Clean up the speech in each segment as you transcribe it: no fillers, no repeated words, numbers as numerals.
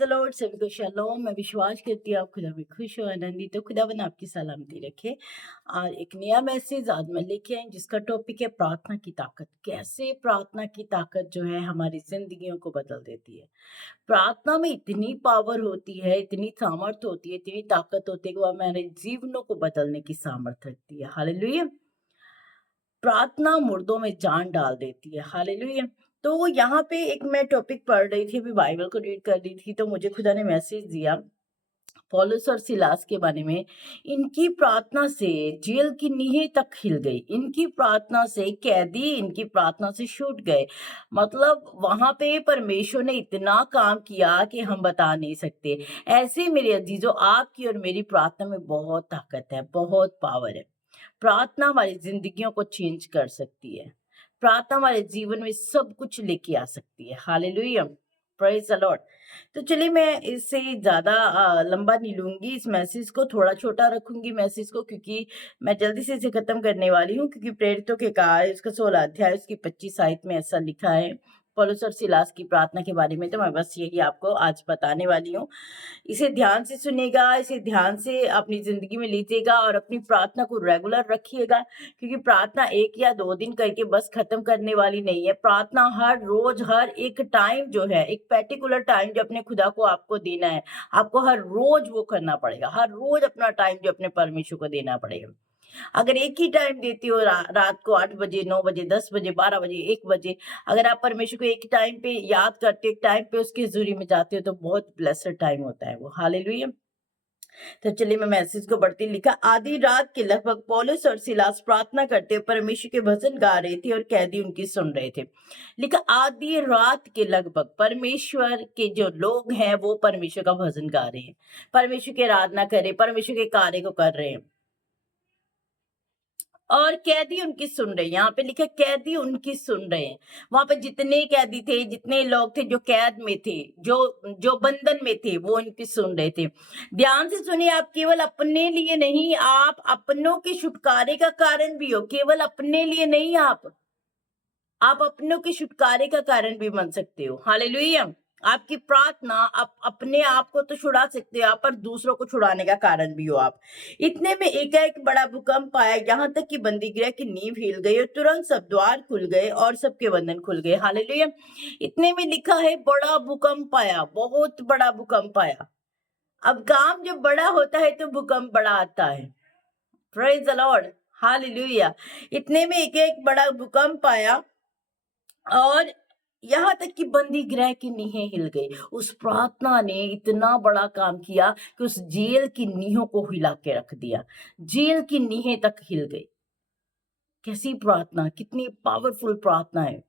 The Lord, सभी को shalom. मैं विश्वास करती हूँ आप खुदा में खुश हो, आनंदित हो। खुदावन आपकी सलामती रखे। और एक नया मैसेज आज मैं लेके आई जिसका टॉपिक है प्रार्थना की ताकत। कैसे प्रार्थना की ताकत जो है हमारी जिंदगियों को बदल देती है। प्रार्थना में इतनी पावर होती है, इतनी सामर्थ होती है, इतनी ताकत होती है कि वो हमारे जीवनों को बदलने की सामर्थ रखती है। हालेलुया। प्रार्थना मुर्दों में जान डाल देती है। हालेलुया। तो यहाँ पे एक मैं टॉपिक पढ़ रही थी, अभी बाइबल को रीड कर रही थी, तो मुझे खुदा ने मैसेज दिया पौलुस और सिलास के बारे में। इनकी प्रार्थना से जेल की नींहें तक हिल गई, इनकी प्रार्थना से कैदी इनकी प्रार्थना से छूट गए। मतलब वहां पे परमेश्वर ने इतना काम किया कि हम बता नहीं सकते। ऐसे मेरे अजीजों, आपकी और मेरी प्रार्थना में बहुत ताकत है, बहुत पावर है। प्रार्थना हमारी जिंदगियों को चेंज कर सकती है। प्रार्थना हमारे जीवन में सब कुछ लेके आ सकती है। Hallelujah, praise the Lord. तो चलिए, मैं इससे ज्यादा लंबा नहीं लूंगी, इस मैसेज को थोड़ा छोटा रखूंगी मैसेज को, क्योंकि मैं जल्दी से इसे खत्म करने वाली हूँ। क्योंकि प्रेरितों के कार्य उसका 16 अध्याय उसकी 25 आयत में ऐसा लिखा है पौलुस और सिलास की प्रार्थना के बारे में। तो मैं बस यही आपको आज बताने वाली हूँ। इसे ध्यान से सुनिएगा, इसे ध्यान से अपनी जिंदगी में लीजिएगा और अपनी प्रार्थना को रेगुलर रखिएगा। क्योंकि प्रार्थना 1 या 2 दिन करके बस खत्म करने वाली नहीं है। प्रार्थना हर रोज, हर एक टाइम जो है, एक पर्टिकुलर टाइम जो अपने खुदा को आपको देना है, आपको हर रोज वो करना पड़ेगा। हर रोज अपना टाइम जो अपने परमेश्वर को देना पड़ेगा। अगर एक ही टाइम देती हो, रात को 8 बजे, 9 बजे, 10 बजे, 12 बजे, 1 बजे, अगर आप परमेश्वर को एक टाइम पे याद करते हो, एक टाइम पे उसकी हजूरी में जाते हो, तो बहुत ब्लेस्ड टाइम होता है वो। हालेलुया। तो चलिए, मैं मैसेज को बढ़ती लिखा। आधी रात के लगभग पौलुस और सिलास प्रार्थना करते हुए परमेश्वर के भजन गा रहे थे और कैदी उनकी सुन रहे थे। लिखा आधी रात के लगभग। परमेश्वर के जो लोग हैं वो परमेश्वर का भजन गा रहे हैं, परमेश्वर की आराधना कर रहे हैं, परमेश्वर के कार्य को कर रहे हैं और कैदी उनकी सुन रहे हैं। यहाँ पे लिखा कैदी उनकी सुन रहे हैं। वहां पे जितने कैदी थे, जितने लोग थे जो कैद में थे, जो जो बंधन में थे, वो उनकी सुन रहे थे। ध्यान से सुनिए, आप केवल अपने लिए नहीं, आप अपनों के छुटकारे का कारण भी हो। केवल अपने लिए नहीं, आप अपनों के छुटकारे का कारण भी बन सकते हो। हालेलुया। आपकी प्रार्थना आप अपने आप को तो छुड़ा सकते हो आप, पर दूसरों को छुड़ाने का कारण भी हो आप। इतने में एकाएक बड़ा भूकंप आया, यहाँ तक कि बंदी गृह की नींव हिल गई और तुरंत सब द्वार खुल गए और सबके बंधन खुल गए। हालेलुया। इतने में लिखा है बड़ा भूकंप आया, बहुत बड़ा भूकंप आया। अब काम जब बड़ा होता है तो भूकंप बड़ा आता है। Praise the Lord. हालेलुया। इतने में एक एक बड़ा भूकंप आया और यहाँ तक कि बंदी गृह की नींहें हिल गई। उस प्रार्थना ने इतना बड़ा काम किया कि उस जेल की नींहों को हिला के रख दिया। जेल की नींहें तक हिल गई। कैसी प्रार्थना, कितनी पावरफुल प्रार्थना है।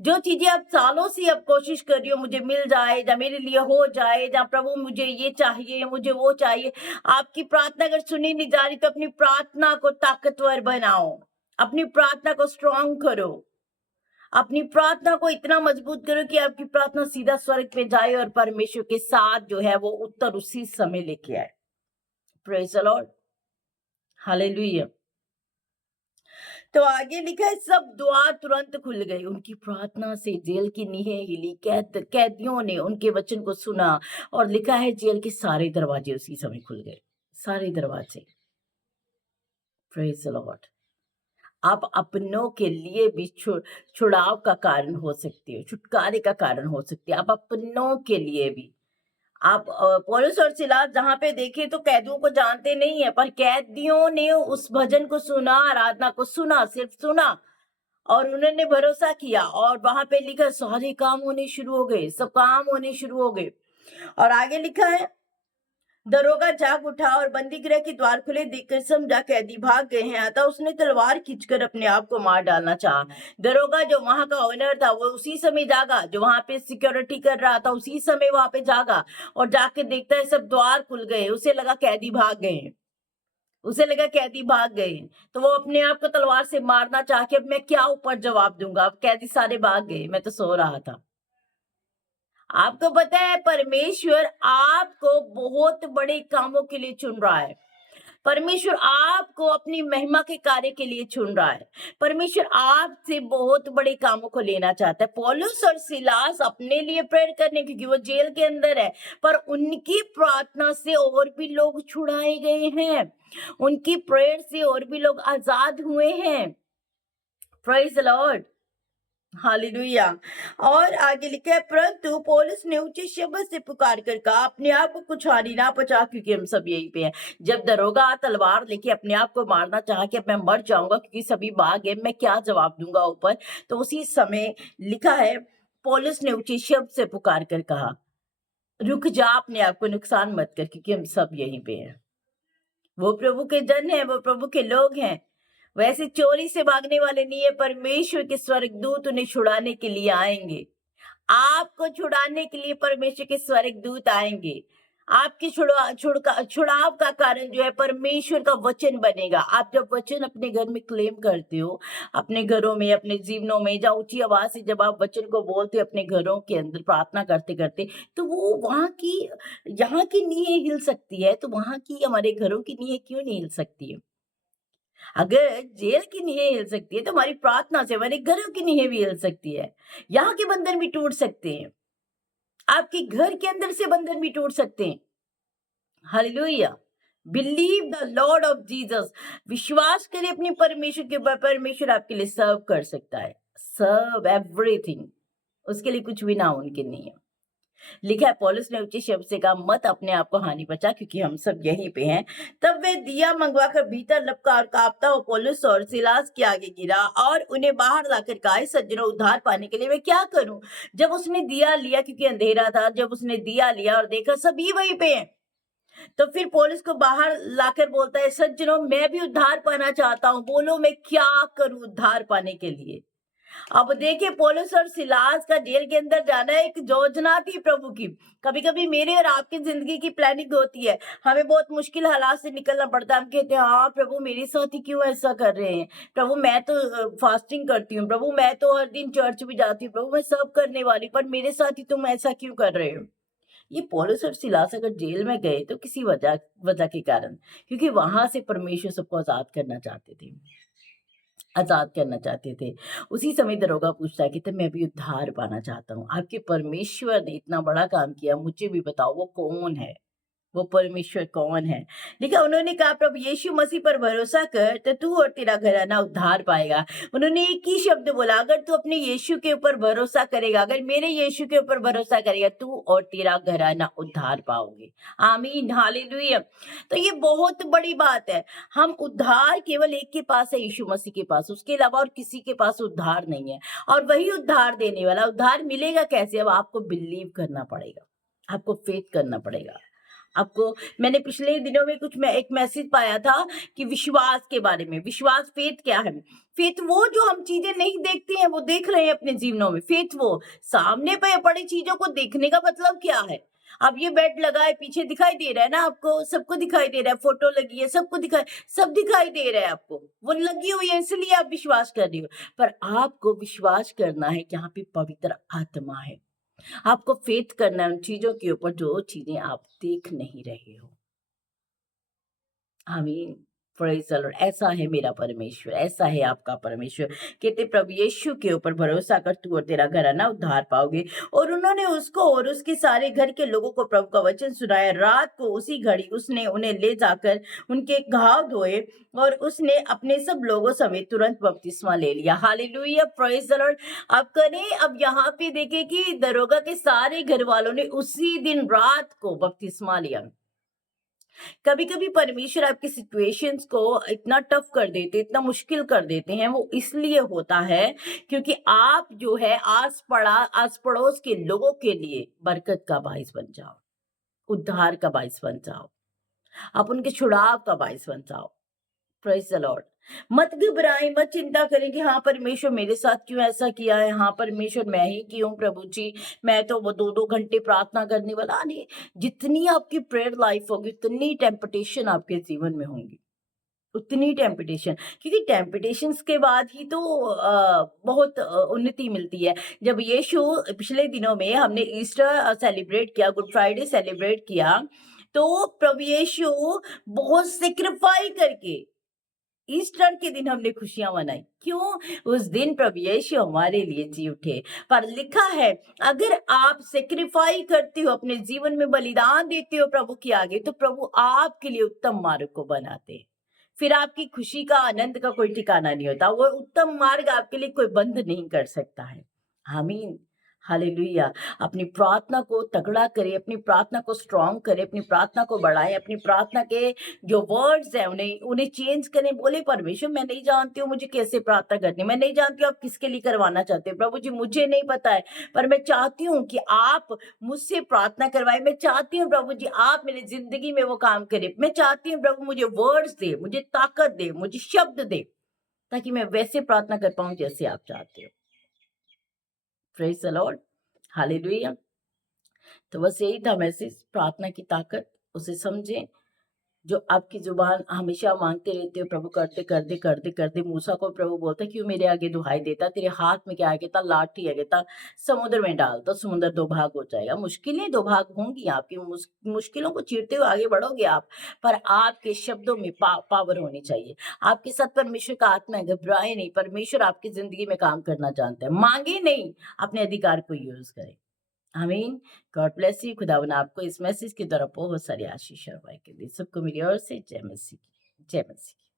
जो चीजें आप सालों से आप कोशिश कर रही हो मुझे मिल जाए, या मेरे लिए हो जाए, या प्रभु मुझे ये चाहिए, मुझे वो चाहिए, आपकी प्रार्थना अगर सुनी नहीं जा रही तो अपनी प्रार्थना को ताकतवर बनाओ, अपनी प्रार्थना को स्ट्रांग करो, अपनी प्रार्थना को इतना मजबूत करो कि आपकी प्रार्थना सीधा स्वर्ग पे जाए और परमेश्वर के साथ जो है वो उत्तर उसी समय लेके आए। Praise the Lord. हालेलुया। तो आगे लिखा है सब द्वार तुरंत खुल गए। उनकी प्रार्थना से जेल की नींहें हिली, कैदियों ने उनके वचन को सुना और लिखा है जेल के सारे दरवाजे उसी समय खुल गए, सारे दरवाजे। Praise the Lord. आप अपनों के लिए भी छुड़ाव का कारण हो सकते हो, छुटकारे का कारण हो सकते हैं। आप अपनों के लिए भी, आप पौलुस और सिलास जहाँ पे देखे तो कैदियों को जानते नहीं है, पर कैदियों ने उस भजन को सुना, आराधना को सुना, सिर्फ सुना और उन्होंने भरोसा किया और वहां पे लिखा सारे काम होने शुरू हो गए, सब काम होने शुरू हो गए। और आगे लिखा है दरोगा जाग उठा और बंदी गृह के द्वार खुले देखकर समझा कैदी भाग गए हैं, अतः उसने तलवार खींचकर अपने आप को मार डालना चाहा। दरोगा जो वहां का ओनर था वो उसी समय जागा, जो वहां पे सिक्योरिटी कर रहा था उसी समय वहां पे जागा और जाके देखता है सब द्वार खुल गए। उसे लगा कैदी भाग गए, उसे लगा कैदी भाग गए, तो वो अपने आप को तलवार से मारना चाह के अब मैं क्या ऊपर जवाब दूंगा, अब कैदी सारे भाग गए, मैं तो सो रहा था। आपको पता है परमेश्वर आपको बहुत बड़े कामों के लिए चुन रहा है। परमेश्वर आपको अपनी महिमा के कार्य के लिए चुन रहा है। परमेश्वर आपसे बहुत बड़े कामों को लेना चाहता है। पौलुस और सिलास अपने लिए प्रेयर करने, क्योंकि वो जेल के अंदर है, पर उनकी प्रार्थना से और भी लोग छुड़ाए गए हैं। उनकी प्रेयर से और भी लोग आजाद हुए हैं। Praise the Lord, hallelujah. और आगे लिखा है, परंतु पौलुस ने ऊंचे शब्द से पुकार कर कहा, अपने आप को कुछ हानि ना पहुंचा, क्योंकि हम सब यहीं पे हैं। जब दरोगा तलवार लेके अपने आप को मारना चाहा कि अब मैं मर जाऊंगा क्योंकि सभी भाग गए, मैं क्या जवाब दूंगा ऊपर, तो उसी समय लिखा है, पौलुस ने ऊंचे शब्द से पुकार कर कहा, रुक जा, अपने आप को नुकसान मत कर, क्योंकि हम सब यहीं पे हैं। वो प्रभु के जन है, वो प्रभु के लोग हैं। वैसे चोरी से भागने वाले नहीं है। परमेश्वर के स्वर्गदूत उन्हें छुड़ाने के लिए आएंगे। आपको छुड़ाने के लिए परमेश्वर के स्वर्गदूत आएंगे। आपके छुड़ाव का कारण जो है परमेश्वर का वचन बनेगा। आप जब वचन अपने घर में क्लेम करते हो, अपने घरों में, अपने जीवनों में, जहाँ ऊंची आवाज से जब आप वचन को बोलते हो अपने घरों के अंदर प्रार्थना करते करते, तो वो वहां की, यहाँ की नींहें हिल सकती है, तो वहां की हमारे घरों की नींहें क्यों नहीं हिल सकती है? अगर जेल की नींहें हिल सकती है तो हमारी प्रार्थना से हमारे घरों की नींहें भी हिल सकती है। यहाँ के बंधन भी टूट सकते हैं। आपके घर के अंदर से बंधन भी टूट सकते हैं। Hallelujah. Believe the Lord of Jesus. विश्वास करें अपने परमेश्वर के ऊपर। परमेश्वर आपके लिए सर्व कर सकता है। सर्व एवरीथिंग। उसके लिए कुछ भी ना उनके नहीं है। लिखा है, पौलुस ने ऊंचे शब्द से कहा, मत अपने आप को हानि पहुंचा, क्योंकि हम सब यहीं पे हैं। तब वे दिया मंगवा कर भीतर लपका और कांपता हुआ पौलुस और सिलास के आगे गिरा और उन्हें बाहर लाकर कहा, सज्जनों, उद्धार पाने के लिए मैं क्या करूं? जब उसने दिया लिया, क्योंकि अंधेरा था, जब उसने दिया लिया और देखा सभी वहीं पे हैं, तो फिर पौलुस को बाहर लाकर बोलता है, सज्जनों, मैं भी उद्धार पाना चाहता हूं, बोलो मैं क्या करूं उद्धार पाने के लिए? अब देखिए, पौलुस और सिलास का जेल के अंदर जाना एक योजना थी प्रभु की। कभी कभी मेरे और आपकी जिंदगी की प्लानिंग होती है, हमें बहुत मुश्किल हालात से निकलना पड़ता है। हम कहते हैं, हाँ प्रभु, मेरे साथ ही क्यों ऐसा कर रहे हैं? प्रभु, मैं तो फास्टिंग करती हूँ, प्रभु मैं तो हर दिन चर्च भी जाती हूँ, प्रभु मैं सब करने वाली, पर मेरे साथ ही तुम ऐसा क्यों कर रहे हो? ये पौलुस और सिलास अगर जेल में गए तो किसी वजह वजह के कारण, क्योंकि वहां से परमेश्वर सबको आजाद करना चाहते थे, आजाद करना चाहते थे। उसी समय दरोगा पूछता है कि तब मैं भी उद्धार पाना चाहता हूँ। आपके परमेश्वर ने इतना बड़ा काम किया, मुझे भी बताओ वो कौन है? वो परमेश्वर कौन है? देखा, उन्होंने कहा, प्रभु यीशु मसीह पर भरोसा कर तो तू और तेरा घराना उद्धार पाएगा। उन्होंने एक ही शब्द बोला, अगर तू अपने यीशु के ऊपर भरोसा करेगा, अगर मेरे यीशु के ऊपर भरोसा करेगा, तू और तेरा घराना उद्धार पाओगे। आमीन, हालेलुया। तो ये बहुत बड़ी बात है। हम उद्धार केवल एक के पास है, यीशु मसीह के पास, उसके अलावा और किसी के पास उद्धार नहीं है। और वही उद्धार देने वाला। उद्धार मिलेगा कैसे? अब आपको बिलीव करना पड़ेगा, आपको फेथ करना पड़ेगा। आपको, मैंने पिछले दिनों में एक मैसेज पाया था कि विश्वास के बारे में। विश्वास, फेथ क्या है? फेथ वो जो हम चीजें नहीं देखते हैं वो देख रहे हैं अपने जीवनों में। फेथ वो सामने पे पड़ी चीजों को देखने का मतलब क्या है? अब ये बेड लगा है, पीछे दिखाई दे रहा है ना आपको, सबको दिखाई दे रहा है, फोटो लगी है, सबको सब दिखाई दे रहा है आपको, वो लगी हुई है, इसलिए आप विश्वास कर रही हो। पर आपको विश्वास करना है कि यहाँ पे पवित्र आत्मा है। आपको फेथ करना है उन चीजों के ऊपर जो चीजें आप देख नहीं रहे हो। आमीन, प्रेज द लॉर्ड। ऐसा है मेरा परमेश्वर, ऐसा है आपका परमेश्वर। कहते, प्रभु यीशु के ऊपर भरोसा कर, तू और तेरा घराना उद्धार पाओगे। और उन्होंने उसको और उसके सारे घर के लोगों को प्रभु का वचन सुनाया। रात को उसी घड़ी उसने उन्हें ले जाकर उनके घाव धोए और उसने अपने सब लोगों समेत तुरंत बपतिस्मा ले लिया। Hallelujah, praise the Lord. अब करें, अब यहाँ पे देखें कि दरोगा के सारे घर वालों ने उसी दिन रात को बपतिस्मा लिया। कभी कभी परमेश्वर आपकी सिचुएशंस को इतना टफ कर देते, इतना मुश्किल कर देते हैं, वो इसलिए होता है क्योंकि आप जो है आस पड़ोस के लोगों के लिए बरकत का बाइस बन जाओ, उद्धार का बाइस बन जाओ, आप उनके छुड़ाव का बाइस बन जाओ। Praise the Lord. मत घबराएं, मत चिंता करें कि हाँ परमेश्वर मेरे साथ क्यों ऐसा किया है, हाँ परमेश्वर मैं ही क्यों प्रभु जी, मैं तो वो 2-2 घंटे प्रार्थना करने वाला नहीं। जितनी आपकी प्रेयर लाइफ होगी उतनी टेम्पटेशन आपके जीवन में होंगी, उतनी टेम्पटेशन, क्योंकि टेम्पटेशंस के बाद ही तो बहुत उन्नति मिलती है। जब यीशु, पिछले दिनों में हमने ईस्टर सेलिब्रेट किया, गुड फ्राइडे सेलिब्रेट किया, तो प्रभु यीशु बहुत सेक्रीफाई करके ईस्टर के दिन हमने खुशियां मनाई। क्यों? उस दिन प्रभु यीशु हमारे लिए जी उठे। पर लिखा है, अगर आप सेक्रीफाई करते हो, अपने जीवन में बलिदान देते हो प्रभु के आगे, तो प्रभु आपके लिए उत्तम मार्ग को बनाते हैं। फिर आपकी खुशी का, आनंद का कोई ठिकाना नहीं होता। वो उत्तम मार्ग आपके लिए कोई बंद नहीं कर सकता है। आमीन, हालेलुया। अपनी प्रार्थना को तगड़ा करें, अपनी प्रार्थना को स्ट्रांग करें, अपनी प्रार्थना को बढ़ाएं, अपनी प्रार्थना के जो वर्ड्स हैं उन्हें उन्हें चेंज करें। बोले, परमेश्वर मैं नहीं जानती हूँ मुझे कैसे प्रार्थना करनी, मैं नहीं जानती हूँ आप किसके लिए करवाना चाहते हो प्रभु जी, मुझे नहीं पता है, पर मैं चाहती हूँ कि आप मुझसे प्रार्थना करवाएं। मैं चाहती हूँ प्रभु जी आप मेरी जिंदगी में वो काम करें। मैं चाहती हूँ प्रभु मुझे वर्ड्स दे, मुझे ताकत दे, मुझे शब्द दे, ताकि मैं वैसे प्रार्थना कर पाऊं जैसे आप चाहते हो। Praise the Lord, hallelujah. तो बस यही था मैसेज, प्रार्थना की ताकत उसे समझें। जो आपकी जुबान हमेशा मांगते रहते हो प्रभु, करते करते करते करते मूसा को प्रभु बोलता क्यों मेरे आगे दुहाई देता, तेरे हाथ में क्या है, कहता लाठी है, कहता समुद्र में डाल तो समुद्र दो भाग हो जाएगा। मुश्किलें दो भाग होंगी आपकी, मुश्किलों को चीरते हुए आगे बढ़ोगे आप, पर आपके शब्दों में पावर होनी चाहिए। आपके साथ परमेश्वर का आत्मा है, घबराए नहीं, परमेश्वर आपकी जिंदगी में काम करना जानता है। मांगे नहीं, अपने अधिकार को यूज करें। आमीन। God bless you. खुदावन आपको इस मैसेज के द्वारा बहुत सारी आशीष और बरकत दे। सबको मेरी ओर से जय मसीह की, जय मसीह की।